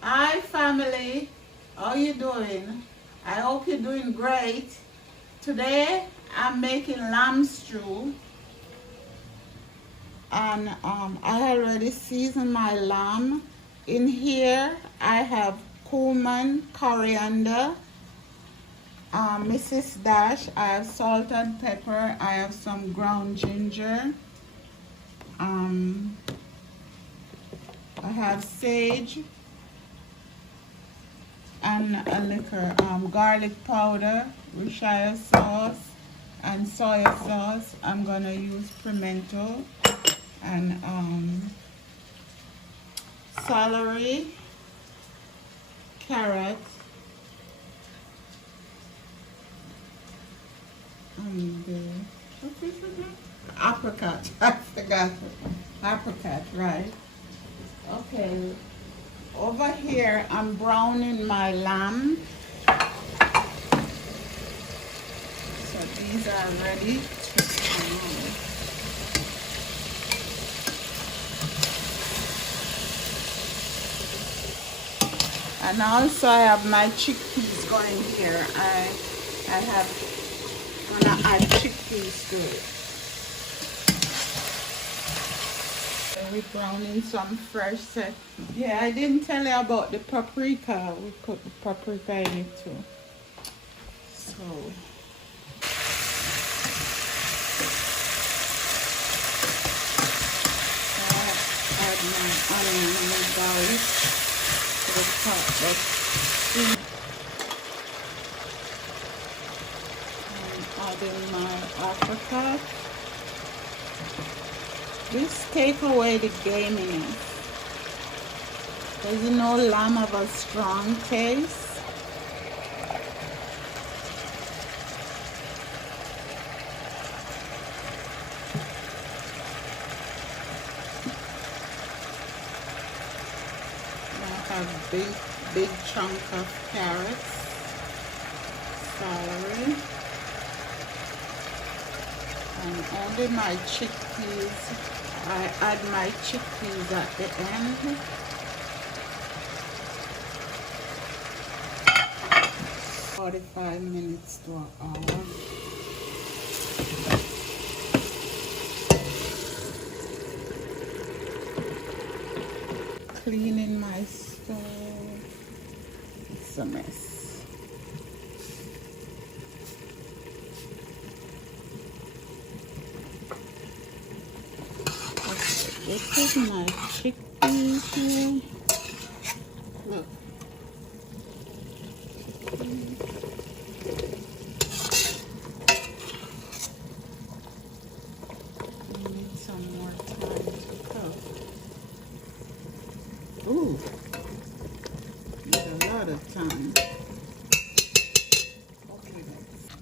Hi family, how you doing? I hope you're doing great. Today I'm making lamb stew, and I already seasoned my lamb. In here I have cumin, coriander, Mrs.Dash, I have salt and pepper, I have some ground ginger, I have sage and a little garlic powder, Worcestershire sauce, and soy sauce. I'm gonna use pimento and celery, carrot, and what is it? Apricot. I forgot. Apricot, right? Okay. Over here, I'm browning my lamb. So these are ready to brown. And also I have my chickpeas going here. I'm gonna add chickpeas to it. We're browning some fresh set. Yeah, I didn't tell you about the paprika. We put the paprika in it too. So I add my onion and my garlic to the top. I'm adding my apricot. This take away the gaminess. Does you know lamb have a strong taste? I have big chunk of carrots, celery, and only my chickpeas. I add my chickpeas at the end. "45 minutes to an hour." Cleaning my stove. It's a mess. This is my chickpeas here. Look. I need some more time to cook. Ooh, need a lot of time. Okay,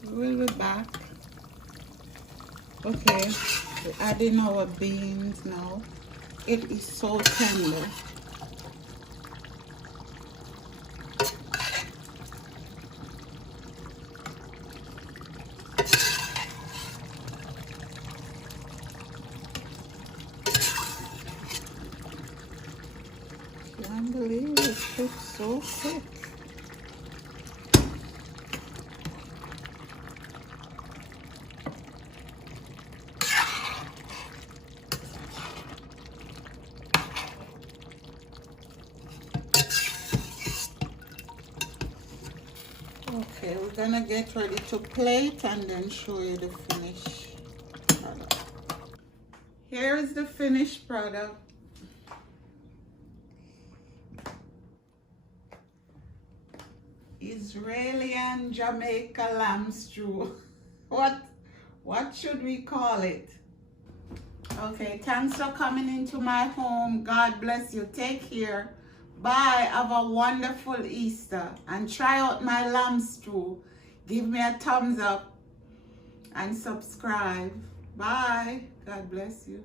we'll be back. Okay, we're adding our beans now. It is so tender. Can't believe it cooks so quick. Okay, we're gonna get ready to plate and then show you the finished product. Here is the finished product. Israeli and Jamaican lamb stew. What should we call it? Okay, thanks for coming into my home. God bless you. Take care. Bye. Have a wonderful Easter. And try out my lamb stew. Give me a thumbs up and subscribe. Bye. God bless you.